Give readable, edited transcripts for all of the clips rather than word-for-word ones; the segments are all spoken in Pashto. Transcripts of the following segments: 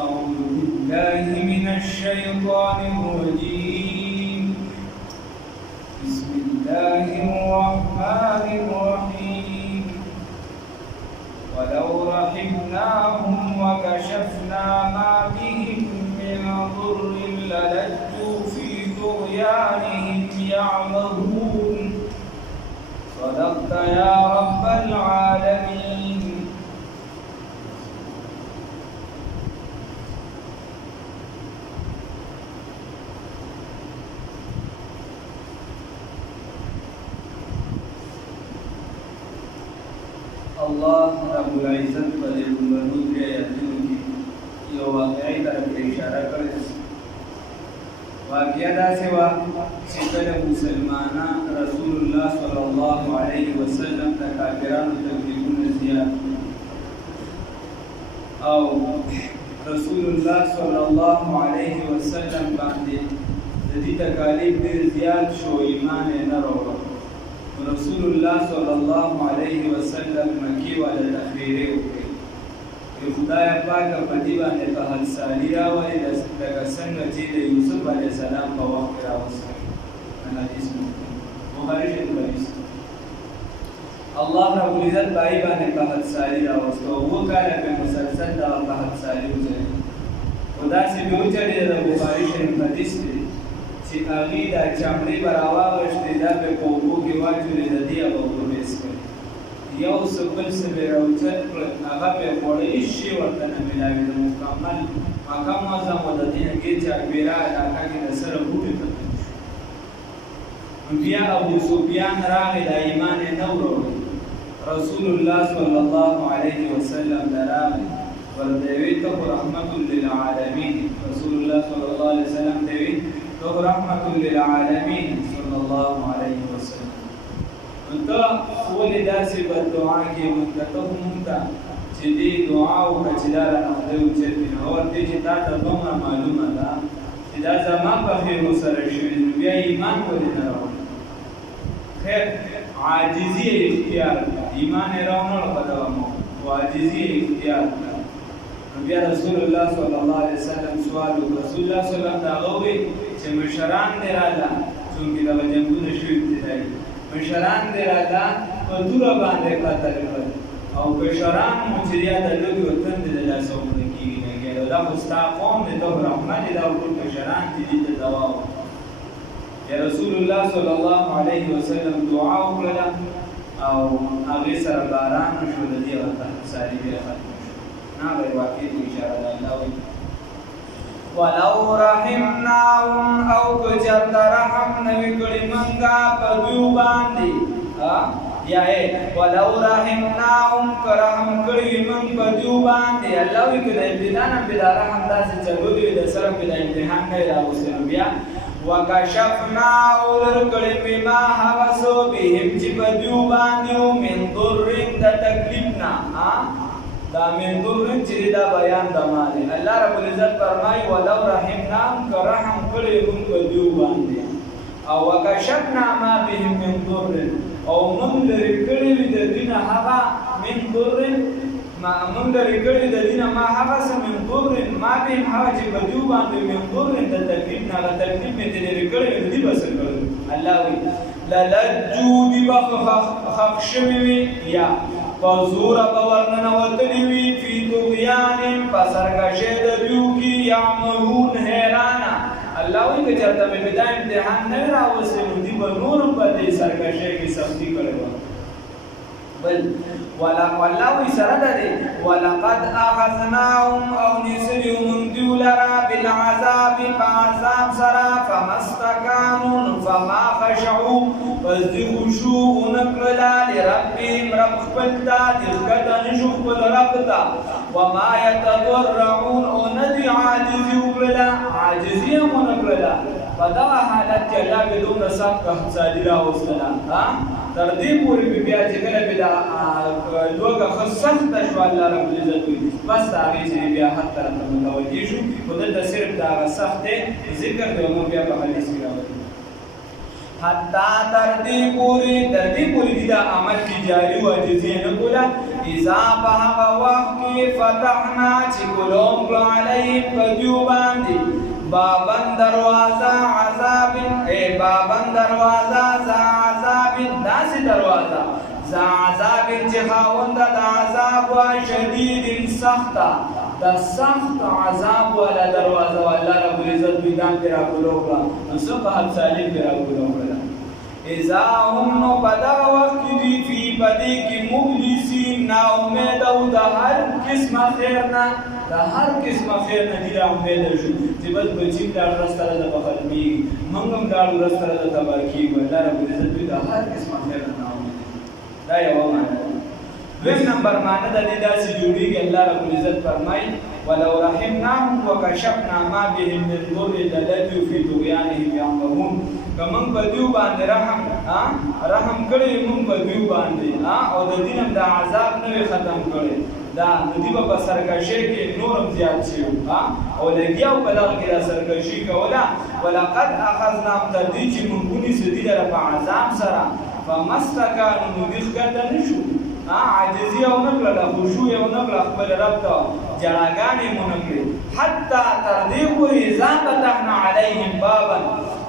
أعوذ بالله من الشيطان الرجيم. بسم الله الرحمن الرحيم. ولو رحمناهم وكشفنا ما بهم من ضر للجوا في طغيانهم يعمهون. صدقت يا رب العالمين. الله رب العزت په دې لومړنیو درې آیاتونو کې یو واقعي طرف ته اشاره کړې ده. واقعه داسې وه چې کله مسلمانان رسول الله صلی الله علیه وسلم د کافرانو تکلیفونه زیات او رسول الله صلی الله علیه وسلم باندې د دې تکالیف ډېر زیات شو، ایمان یې نه راوړ. رسول الله صلی الله علیه وسلم مکی والا تخریری وکړي چې خدای پاک په دې باندې په حلسالي راولي لکه څنګه چې د یوسف علیه السلام په وخت کې راوستل. حدیث بخاري شریف حدیث. الله رب العزت پای باندې په حلسالي راوست او اووه کاله په مسلسل دغه په حلسالي وځي. خو داسې به وچلېده د بخاري شریف حدیث دی چې هغې دا چمړې به راواغېښتې دا به په اوبو کې واچولې د دې هغه اوبه به یې څښلې. یو څه بل څه به یې راوچت کړل، هغه به یې خوړه، هېڅ شی ورته نه ملاوېده. مکمل مکه معظم و د دې نه ګېر چاپېره علاقه کې د سره بوټې ختم شو. بیا ابو سفیان راغی، دا ایمان یې نه وروړی. رسول الله صلی الله علیه وسلم ته راغی، ورته یې ویې ته خو رحمت للعالمین. رسول الله صلی الله علیه وسلم ته یې ویې تو رحمت للعالمین صلی الله علیه وسلم. نو ته ولې داسې بد دعا کې مونږ ته مونږ ته چې دې دعا وکړه چې دا رانه خدای اوچت کړي، نو ورته چې تا ته دومره معلومه ده چې دا زما په خیرو سره شوي، نو بیا ایمان ولې نه راوړي؟ خیر عاجزي اختیار کړه، ایمان یې راوړل په دغه موقع خو عاجزي اختیار کړه. نو بیا رسول الله صلی الله علیه وسلم سوال وکړ. رسول الله صلی الله علیه وسلم ته هغه وویل چې مشران دې راله، چونکې دغه جنګونه شوي ابتدایي مشران دې راله په توره باندې قتل کړل او کشران مو چې یا د لوږې و تندې د لاسه ومړه کېږي نه کېږي. دا خو ستا قوم دی، ته رحمت دی، دا ټول کشران چې دې ته دوا وکړه. یا رسول الله صلی الله علیه وسلم دعا وکړله او هغې سره باران وشو، د دې هغه تحصالي بیا ختم شو. هغه واقعې ته اشاره ده. الله وایي ولو رحمناهم او کچرته رحم نوي کړي منګه په دوی باندې. یا ولو رحمناهم که رحم کړي موږ په دوی باندې. الله وایي که د ابتدا نه بې دا رحم داسې چلو دی د سره بې د امتحان نه یې راوستې، نو بیا وکشفنا او لر کړي مې ما هغه څه بهم چې په دوی باندې و من ضر د تکلیف نه. دا من ضر چې دا بیان د معنی. الله رب العزت فرمایي ولو رحمناهم که رحم کړی موږ په دوی باندې او وکشفنا ما بهم من ضر او موږ لرې کړي وي د دوی نه هغه من ضر موږ لرې کړي د دوی نه ما هغه څه من ضر ما بهم هغه چې په دوی باندې من ضر د تکلیف نه هغه تکلیف مې ترې لرې کړی وي، دوی به څه کړل؟ الله وایي للجوا دوی به خښ شوي وي یا په زوره به ورننوتلي وي فی طغیانهم په سرکشۍ د دوی کې یعمهون حیرانه. الله وایي که چېرته مې بې دا امتحان نه وي راوستلی نو دوی به نور هم په دې سرکشۍ کې سختي کړې وه. بل والله وایي سره ده دی ولقد اخذناهم او نیسلي موږ دوی لره بالعذاب په عذاب سره فما استکانو فما خشعو پس دوی خشوع ونه کړله لربهم رب خپل ته د ښکته نه شو خپل رب ته وما یتضرعون او نه دوی عاجزي وکړله، عاجزي هم ونه کړله. په دغه حالت کې الله به دومره سخت قحطسالي راوستله تر دې پورې به بیا چې کله به دا لوږه ښه سخته شوه الله رب العزت وایي بس د هغې چې بیا حد طرف ته متوجه شو. خو دلته صرف د هغه سخت دی ذکر دی او بیا په حدیث کې راوړي حتی تر دې پورې دې دا عمل کې جاري و عاجزي نه کوله اذا په هغه وخت کې فتحنا چې کولم کړو علیهم په دیو باندې بابن دروازه عذاب بابن دروازه ذا عذاب داسې دروازه ذا عذاب چې خاوند د عذاب و شدید سخته د سخت عذاب ولا دروازه والله رب العزت میدان پر راکولو کړه نو صبح صالح پر راکولو کړه اذا هم بدا وقت دی فی بدی کی مبلسین نا امید او د هر قسمه خیر نه د هر قسمه خیر نه دی امید شو چې بس بچی دا رسره د بخلمی منګم دا رسره د تباکی والله رب العزت د هر قسمه خیر نه امید دا یو معنی دویم نمبر معنی د دې داسې جوړیږي الله رب العزت فرمایي ولو رحمناهم وكشفنا ما بهم من ضر للجوا في طغيانهم يعمهون کمن بدیو باندې رحم کړي مون بدیو باندې او د دینم د عذاب نه ختم کړي دا ندی په سرکشي کې نورم زیات شي او لګیاو په دغه کې سرکشي کوله ولقد اخذنا تدریج من بني سديد په عذاب سره فمستكانوا بذكر نشو عاجزی او نکړه خشوع او نکړه خپل رب ته جړاګانې مونږ کړې حتی تر دې پورې ځان فتحنا علیهم بابا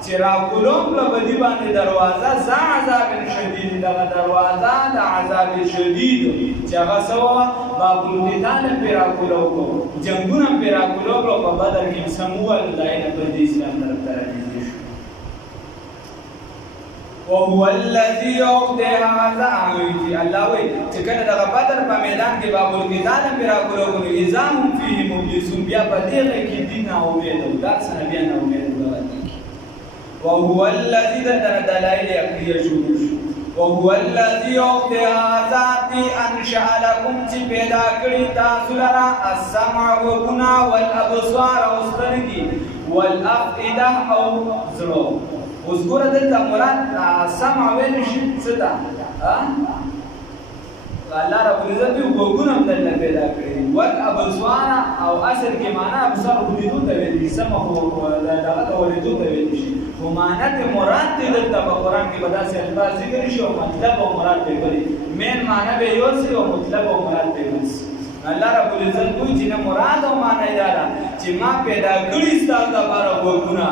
چې راکولم له بدی باندې دروازه ذا عذاب شدید دغه دروازه د عذاب شدید چې هغه سوا باب القتال پر راکولو جنگونه پر راکولو په بدر کې سموه دایره په دې اسلام طرف ته راځي وهو الذي يقدر هذا عويتي الله وي چې کله دغه بدر په میدان کې باب القتال پر راکولو اذا هم فيه مبلسون بیا په دې کې دین او امید او دا څنګه بیا نه امید وهو الذي دلائل عقليه شروع وهو الذي يقدر ذاتي انشأ لكم چې پیدا کړی تاسو لرا السمع وغنا والابصار او سترګي والافئده او زړه اوس ګوره دلته مراد سمع ویل شي څه ده الله رب العزت وګونه هم دلته پیدا کړی والابصار او اصل کې معنا ابصار ولیدو ته ویل سمع هو دغه ولیدو ته ویل شي خو معنا ته مراد دلته په قران کې به داسې الفاظ ذکر شي او مطلب او مراد به وي مین معنا به یو څه او مطلب او مراد به وي الله رب العزت کوئی چې مراد او معنا یې دا چې ما پیدا کړی ستاسو لپاره وګونه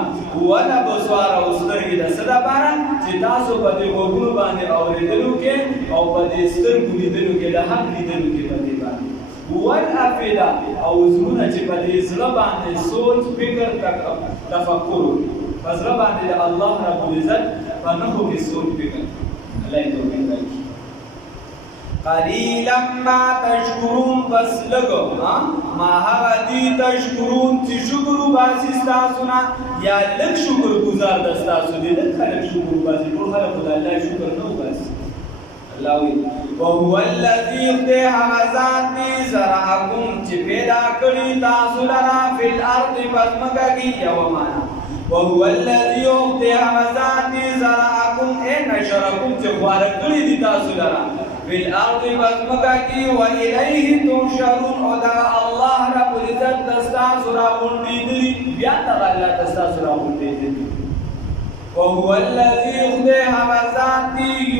ولا بصوار او سترګې د صدا لپاره چې تاسو په دې وګونو باندې اورېدلو کې او په دې سترګو لیدلو کې د حق لیدلو کې باندې والافئده او زړونه چې په دې زړه باندې سوچ فکر تفکر په زړه باندې الله رب العزت په نخو کې سوچ فکر الله دې توفیق راکړي قلیلا ما تشکرون بس لگو ما هغه دی تشکرون چې شکر وباسي تاسو نه یا لږ شکر گزار د تاسو دې لږ خلک شکر وباسي ټول خلک خدای الله شکر نه وباسي الله وی وهو الذي هغه ذات دی زرعکم چې پیدا کړی تاسو لرا فی الارض پسمکه کې یو معنا وهو الذي هغه ذات دی زرعکم نشرکم چې خوار کړی دی تاسو لرا فی الارض پسمکه کې و الیه تحشرون او دا الله رب العزت تاسو را غونډې بیا ته الله تاسو را غونډې وهو الذي هغه ذات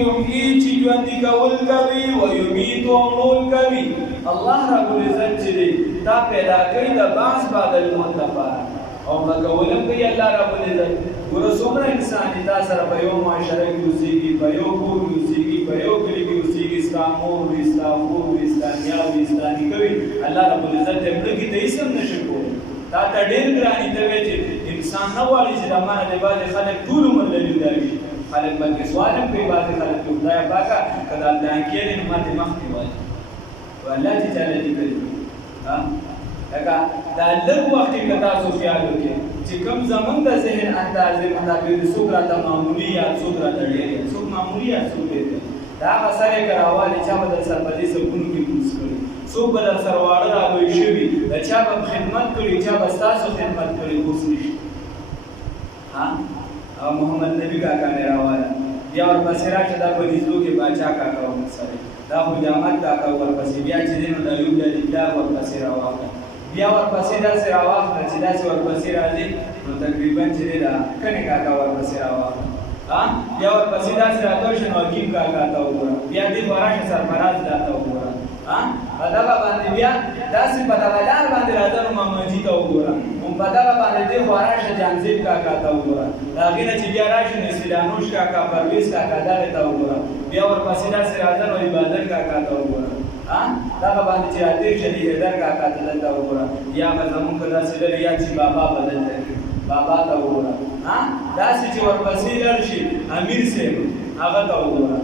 یحیی چې ژوند کول کوي او یمیت او مړ کوي الله رب العزت چې دا پیدا کړی د باس بعد الموت لپاره او مګولم کوي الله رب العزت ورسومره انسان دا سره په یو معاشره کې اوسېږي په یو کور کې اوسېږي په یو کلی کې اوسېږي استامور استافور استانیا او استانی کوي الله رب العزت دې موږ ته هیڅ نشي کولی دا ته ډېر ګراني ته وی چې انسان نه غواړي چې د مانه د باندې خلک ټول عمر لري شي خلک باندې سوال هم کوي باندې خلک خدای پاکه کله الله کې نه ماته مخکې وایي والله چې چاله دې کوي لکه دا لږ وخت کې تاسو خیال وکړئ چې کوم زمون د ذهن اندازې مطابق څوک راته معمولی یا څوک راته ډېر څوک معمولی یا څوک ډېر دا غسره کراواله چې په د سرپدې سکونو کې کوس کړي څوک به در سره واړه راغلی شوي د چا به خدمت کړي چا به ستاسو خدمت کړي اوس نشي او محمد نبی کاکا مې راواله بیا ورپسې راشه دا په نیزو کې باچا کاکا ورسره دا حجامت کاکا ورپسې بیا چې دی نو د ایوب د لیدار ورپسې راواخله بیا ورپسې داسې راواخله چې داسې ورپسې راځي نو تقریبا چې دی دا کنې کاکا ورپسې راواخله بیا ورپسې داسې راتاو شي نو حکیم کاکا ته وګوره بیا دې خو راشه سرفراز دا ته وګوره په دغه باندې بیا داسې په دغه لار باندې راځه نو مامجي ته وګوره په دغه باندې دې خوا راشه جانزیب کاکا ته وګوره د هغې نه چې بیا راشي نو سیلانوش کاکا پرویز کاکا دغې ته وګوره بیا ورپسې داسې راځه نو عبادت کاکا ته وګوره دغه باندې چې راتېر شه د حیدر کاکا ته دلته وګوره یا به زمونږ که داسې لرې یا چې بابا به دلته کړي بابا ته وګوره داسې چې ورپسې لاړ شي امیر صاحب هغه ته وګوره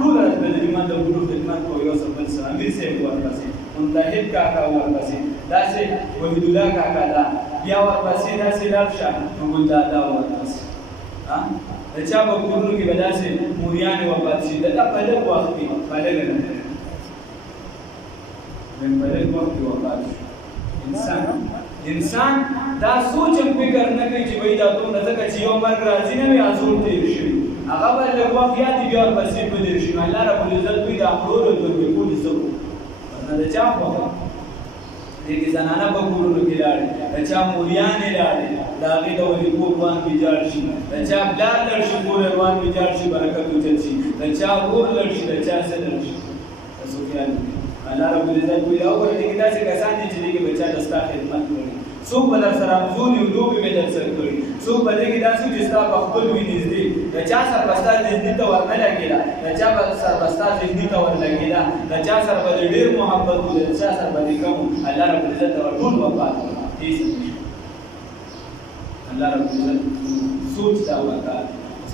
ټول د جومات د ګروپ خدمت کوي یو څه بل څه امیر صاحب ورپسې منتهب کاکا ورپسې داسې وحید الله کاکا دا بیا ورپسې داسې لاړ شه نو ګلدادا ورپسې د چا په کورونو کې به داسې موریانې وفات شي دا په لږ وخت کې په لږه نه په لږ وخت کې وفات شي انسان دا سوچ هم فکر نه کوي چې وایي دا دومره ځکه چې یو مرګ راځي نه وي ازور تېر شوي هغه به لږ وخت یا دي بیا ورپسې به تېر شي نو الله ربالعزت دوی د امرونو تطبیقونې څه وکړو نه د چا خوښه دې کې زنانه په کورونو کې لاړې د چا موریانې لاړې د هغې د ولیکو روان ویجاړ شي د چا پلار لړ شي کور روان ویجاړ شي برکت اوچت شي د چا ورور لړ شي د چا څه لړ شي تاسو خیال الله ربالعزت وایي او ورته کې داسې کسان دي چې دې کې به چا د ستا خدمت کړي څوک به در سره همزولي او لوبې مې در سره کړي څوک به دې کې داسې چې ستا په خپل وي نږدې د چا سره به ستا ذهني ته ور نه لګېده د چا سره به ستا ذهني ته ور لګېده د چا سره به دې ډېر محبت و د چا سره به دې کم الله ربالعزت ته ټول وفات کړي هېڅ نشته الله ربالعزت سوچ دا وکړه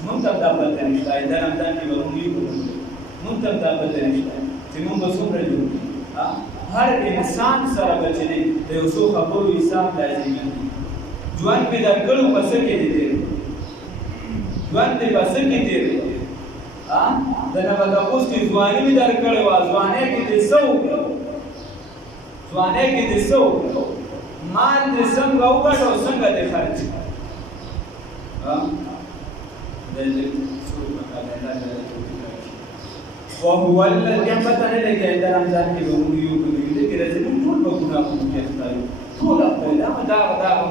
موږ ته دا پته نشته ایدر رمضان کې به موږ یو موږ ته دا پته نشته چې موږ به څومره جوړ هر انسان سره به چې دی د یو څو خبرو حساب لازمي ژوند مې درکړو په څه کې دی تېر ژوند مې په څه کې تېر د نه به تپوس کې ځواني مې درکړې وه ځوانۍ کې دې څه وکړو ځوانۍ کې دې څه وکړو مال دې څنګه وګټه او څنګه دې خرچ وهو الذي پته نه لګي د رمضان کې به موږ یو کوو دې کې راځي موږ ټول په ګناهونو کې اخته یو ټول خپل دا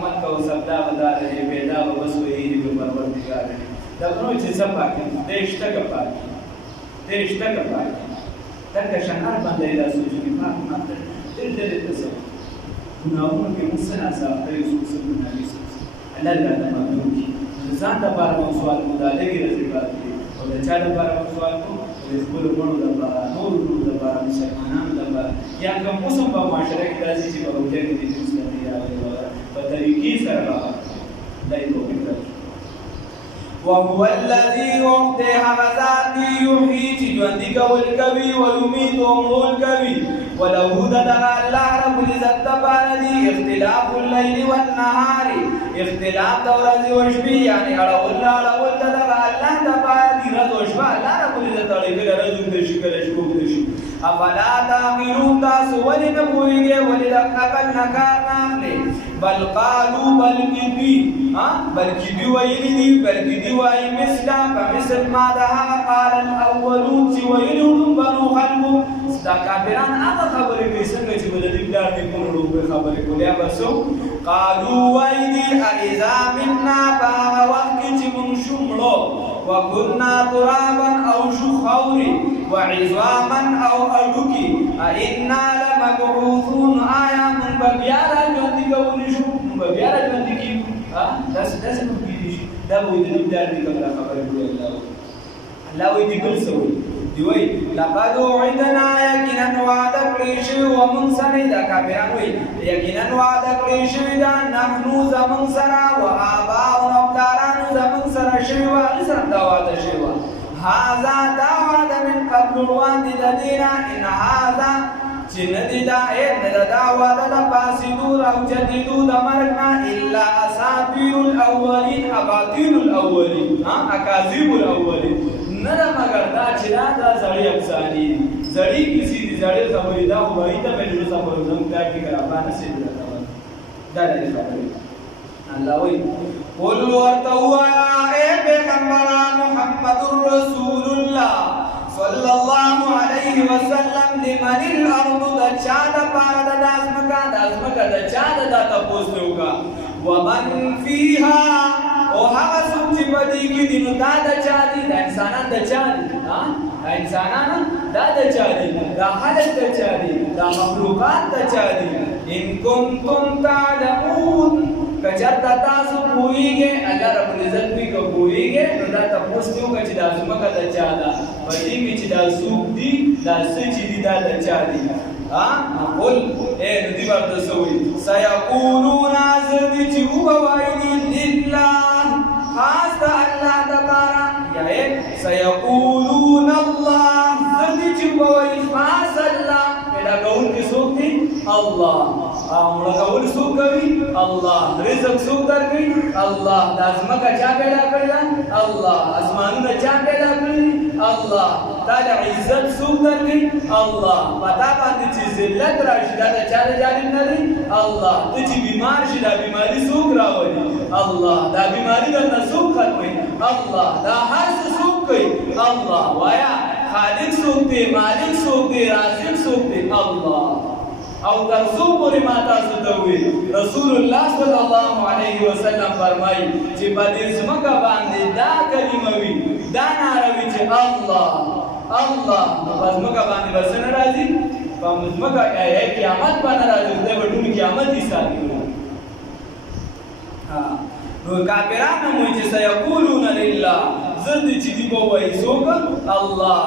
من کو سب دا دې پیدا و بس وې دې پروردګار دا نو چې څه پاکي دې شته پاکي دې شته پاکي دا شنار باندې دا سوچي پاک ماته دې څه ګناهونو کې مسنا صاحب یې څه ګناه نشي الله دې راته ځان د بار مو سوال مدالې کې راځي پاتې او د چا د بار مو سوال کو د خپل غوړو د بار نور د بار مسلمانانو د بار یا کوم اوسم په معاشره کې راځي چې په وجه کې د اسلامي راځي په طریقې سره دای کو فکر وهو الذي وحده حمزات يحيي جوندي کول کوي ويميت امول کوي وله دغ الله رب العزت تبارك اختلاف الليل والنهار اختلاف دورز وشبي يعني اړول دغ الله تبارك رد وشبا الله رب العزت اړول رد د شکل شکو د شي افلا تعقلون تاسو ولن پويږي ولل عقل نکار نه بل قالوا بلکې دی ویلي دي بلکې دی وایي مثل ما ده قال الاولون چې ویلو بنو خلقو دا کافران هغه خبرې کوي څنګه چې بل دې دار دې کومو خبرې کولیا بسو قالوا وایدي اذا منا فهو وقت چې موږ شمړو وكنا ترابا او شخوري وعظاما او الوكي ائنا لمبعوثون آیا من بیا ژوندي کولی شو بیا ژوندي کیږو داسې نو کېدی شي دا به وایي د نوم دار دې کومه خبرې کوي الله وایي دې بل څه وایي دی وایي لقد وعدنا یقینا وعده کړی شوي وموږ سره دا کافران وایي یقینا وعده کړی شوي دا نحنو زموږ سره وآباؤنا پلارانو زموږ سره شوي وه هغې سره دا وعده شوي وه هذا دا وعده من قبل وړاندې د دې نه ان هذا چې نه دي دا نه ده دا وعده د فاسدو راوچتېدو د مرګ نه الا اساطیر الاولین اباطیل الاولین اکاذیب الاولین نه ده مګر دا چې دا زړې افسانې دي زړې کیسې دي زړې خبرې دا خو به ته مې زړه خبرو زموږ کار کې کرابه نه سي دا دې خبرې الله وایي قل ورته ووایه ای پیغمبره محمد رسول الله صلی الله علیه وسلم لمن الارض د چا دپاره ده دا ځمکه د چا ده دا تپوس دې وکړه ومن فیها او هغه څوک چې په دې کې دي نو دا د چا دي دا انسانان د چا دي دا انسانانو دا د چا دي دا خلق د چا دي دا مخلوقات د چا دي ان کنتم تعلمون کچرتا تاسو پوهیږئ الله رب العزت وی که پوهیږئ نو دا تاسو ته وکړه چې دا ځمکه د چا ده په دې کې چې دا څوک دي دا څه چې دي دا د چا دي قل اے ندی ورته سوي سيقولون ذي چې وایي لله خاص الله تبارک یا سيقولون الله ذي چې وایي خاص الله پیدا کول کې څوک دي الله امر کول څوک کوي الله رزق څوک درکوي الله د ازمکه چا پیدا کړل الله اسمانونه چا پیدا کړل الله دا د عزت څوک درکوي الله پتا باندې چې ذلت راشي دا چا د جانب نه دی الله ته چې بیمار شي دا بیماری څوک راوړي الله دا بیماری درته څوک ختموي الله دا هر څه څوک کوي الله وایا خالق څوک دی مالک څوک دی رازق څوک دی الله او ترسو پوری ماتا ستوي رسول الله صلی الله علیه وسلم فرمایي چې په دې ځمکه باندې دا کلمه وي دا ناروي چې الله الله په ځمکه باندې بسنه راځي په ځمکه قیامت باندې راځي د ټول قیامت حساب نو کافرانو مو چې سيقولون لله زرد چې دی په وایي څوک الله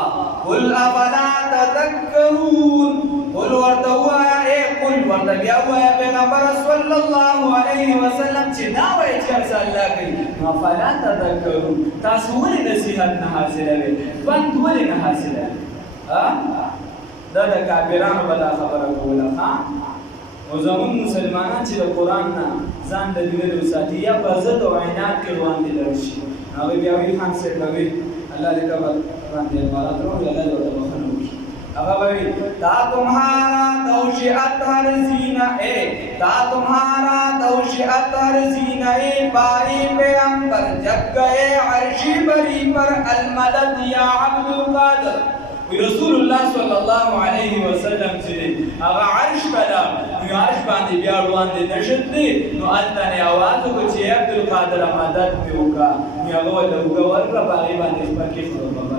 قل افلا تذكرون قل ورته وایا اے قل ورته بیا وایا پیغمبر صلی الله علیه وسلم چې دا وایي چې الله کوي افلا تذكرون تاسو ولې نصیحت نه حاصلوي بند ولې نه حاصلوي دا د کافرانو بلا خبره کوله ها او زمون مسلمانان چې د قران نه ځان د دې ساتي یا په عزت او عینات کې روان دي لرشي هغه بیا وی خان سره لوي الله دې قبل باندې عبارت رو الله دې وبخنو هغه وی دا تمہارا توشیعت ہر زینہ اے دا تمہارا توشیعت ہر زینہ اے پاری پیغمبر جب گئے عرشی بری پر المدد یا عبد القادر رسول الله صلی الله علیه وسلم چې هغه عرش کلا نو عرش باندې بیا روان دي نشد دي نو الته आवाज کو چې عبد القادر مدد پیوکا نو هغه ولوګه ورکړه باغی باندې پکې خبره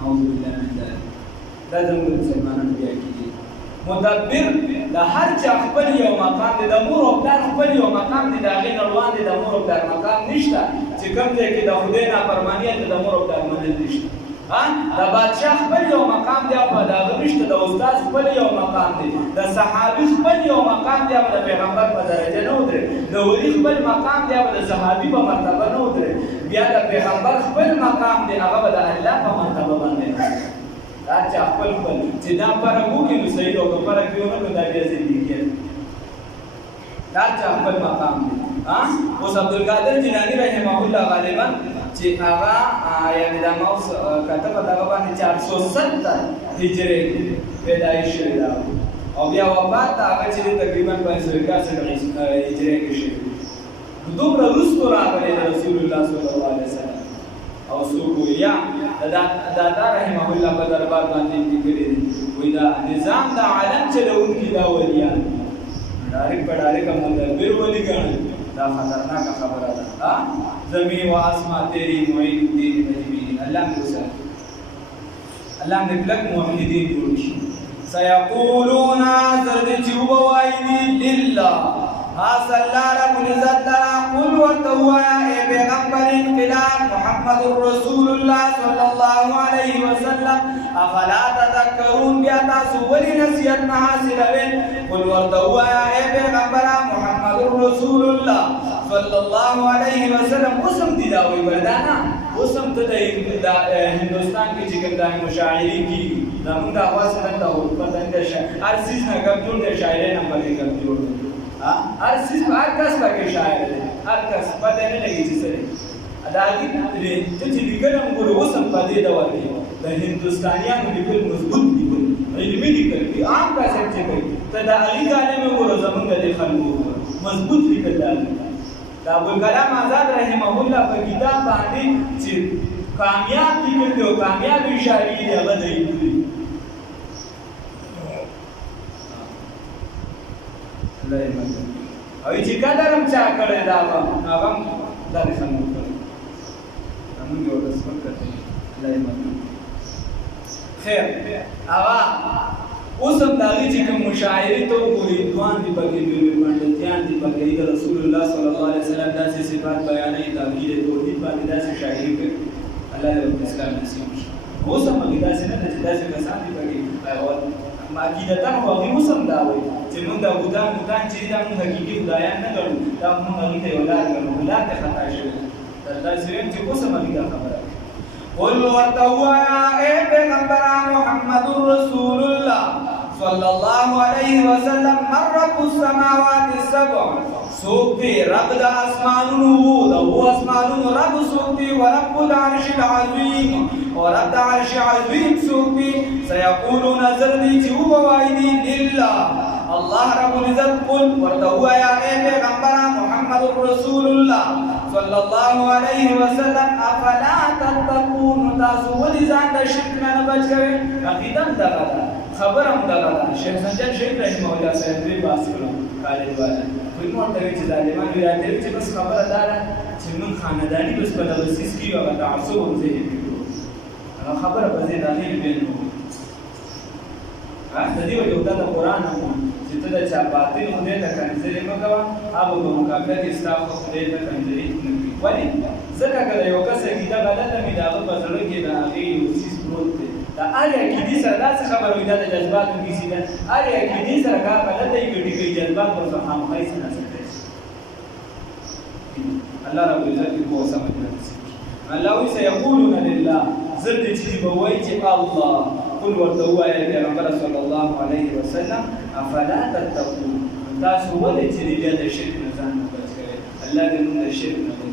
اعوذ بالله من ذلک دا زموږ مسلمانانو بیا کیږي مدبر د هر چا خپل یو مقام دی د مور او پلار خپل یو مقام دی دا غین روان دي د مور او پلار مقام نشته چې کوم ځای کې د خدای نافرمانی د مور او پلار منل نشته د بادشاہ خپل یو مقام دی او د غوښته د استاد خپل یو مقام دی د صحابي خپل یو مقام دی او د پیغمبر په درجه نه ودرې د ولی خپل مقام دی او د صحابي په مرتبه نه ودرې بیا د پیغمبر خپل مقام دی هغه د الله په مرتبه باندې دا چې خپل چې دا فرق وکړي نو صحیح او فرق یو نه دا بیا زندگی دا چې خپل مقام دی اوس عبدالقادر جیلانی رحمه الله غالبا چې هغه یعنی د موس کتابه دغه باندې 470 هجری پیدایش شوی دا او بیا وفات هغه چې تقریبا 561 هجری کې شوی دومره وروسته راغلی رسول الله صلی الله علیه وسلم او څوک یا دا رحمه الله په دربار باندې لیکلي وي دا نظام د عالم چلوونکي دا ولیان ډایرک په ډایرک مدبر ولی ګڼل دا خطرناک خبره ده زمین و آسمان تیری معین الدین مجمعین اللہ موسیٰ اللہ نے بلک موحدین جوڑی سیقولون زرد چوب وائدی للہ خاص اللہ رب العزت لرا قل ورتوایا اے پیغمبر انقلاب محمد رسول اللہ صلی اللہ علیہ وسلم افلا تذکرون بیاتا سولی نصیحت محاصلوین قل ورتوایا اے پیغمبر محمد رسول اللہ صلی اللہ علیہ وسلم اسم دی داوی بردانا اسم تا ہندوستان کی چکم دا مشاعری کی دا من دا آواز سنتا ہو پتہ دا ہر چیز نا کم جوڑ دے شاعرے نمبر کے کم جوڑ دے ہر چیز ہر کس پر کے شاعر دے ہر کس پتہ نہیں لگی چیز ہے اداگی تجھے لکلم گرو اسم پا دے دوار کی دا ہندوستانیان لکل مضبوط لکل علمی لکل کی عام کا سکتے کئی تا دا علی گانے میں گرو زمان دے خلقو مضبوط لکل دالی دا ابوالکلام آزاد رحمه الله په کتاب باندې چې کامیاب لیکل دی او کامیاب شاعري دی هغه دی الله یې مزه او چې قدرم چا کړی دا هغه دا څنګه کړی موږ یو څه وکړو الله یې مزه خیر هغه اوس هم د هغې چې کوم مشاعرې ته وګورې دوان دي پکې پنډتیان دي پکې د رسول الله صلی الله علیه وسلم داسې صفات بیانوي تعبیر توحید باندې داسې شاعري کوي الله دې ورته اسلام نصیب کړي اوس هم هغې داسې نه ده چې داسې کسان دي پکې عقیدتاً خو هغې اوس هم دا وایي چې موږ دا بوتان چې دا موږ حقیقي خدایان نه ګڼو دا موږ هغې ته یو لار ګڼو لار ته خطا شوې ده داسې ویم چې اوس هم هغې دا خبره قل ورته ووایه ای پیغمبره محمد رسول الله صلی الله علیه وسلم من رب السماوات السبع سوق دی رب د اسمانونو د اسمانونو رب سوق دی ورب العرش العظیم او رب د عرش عظیم سوق دی سيقولون زردی چې ووایي لله الله رب العزت قل ورته ووایه ای پیغمبره محمد رسول الله صلی الله علیه وسلم افلا تتقون تاسو ولې ځان د شرک نه بچ کوئ عقیده دغه ده خبر هم دغه ده شیخ سنجد شیخ رحمه الله صاحب دوی بحث کړو کالج والا دوی مو ورته وایي چې ظالمان وي راته وایي چې بس خبره دا ده چې موږ خانداني بس په دغه څیز کې یو هغه تعصب هم ذهن کې کړو هغه خبره په ځای داخل بین وو د دې وجه دا د قرآن هم چې ته د چا باطل خدای ته کنځلې مه کوه هغه په مقابله کې ستا خو خدای ته کنځلې نه کوي ولې ځکه که د یو کس عقیده غلطه وي د هغه په زړه کې د هغې یو څیز پروت دی د هرې عقیدې سره داسې خبره وي دا د جذباتو کیسې ده هرې عقیدې سره که غلطه وي ګټې کوي جذبات ورته خامخا هېڅ نه ساتلی شي الله رب العزت دې پوهه سمه نصیب کړي الله وایي سیقولون لله زر دې چې به وایي چې الله قل ورته ووایه پیغمبره صلی الله علیه وسلم افلا تتقون تاسو ولې چې بیا د شرک نه ځان نه بچ کوئ الله دې موږ د شرک نه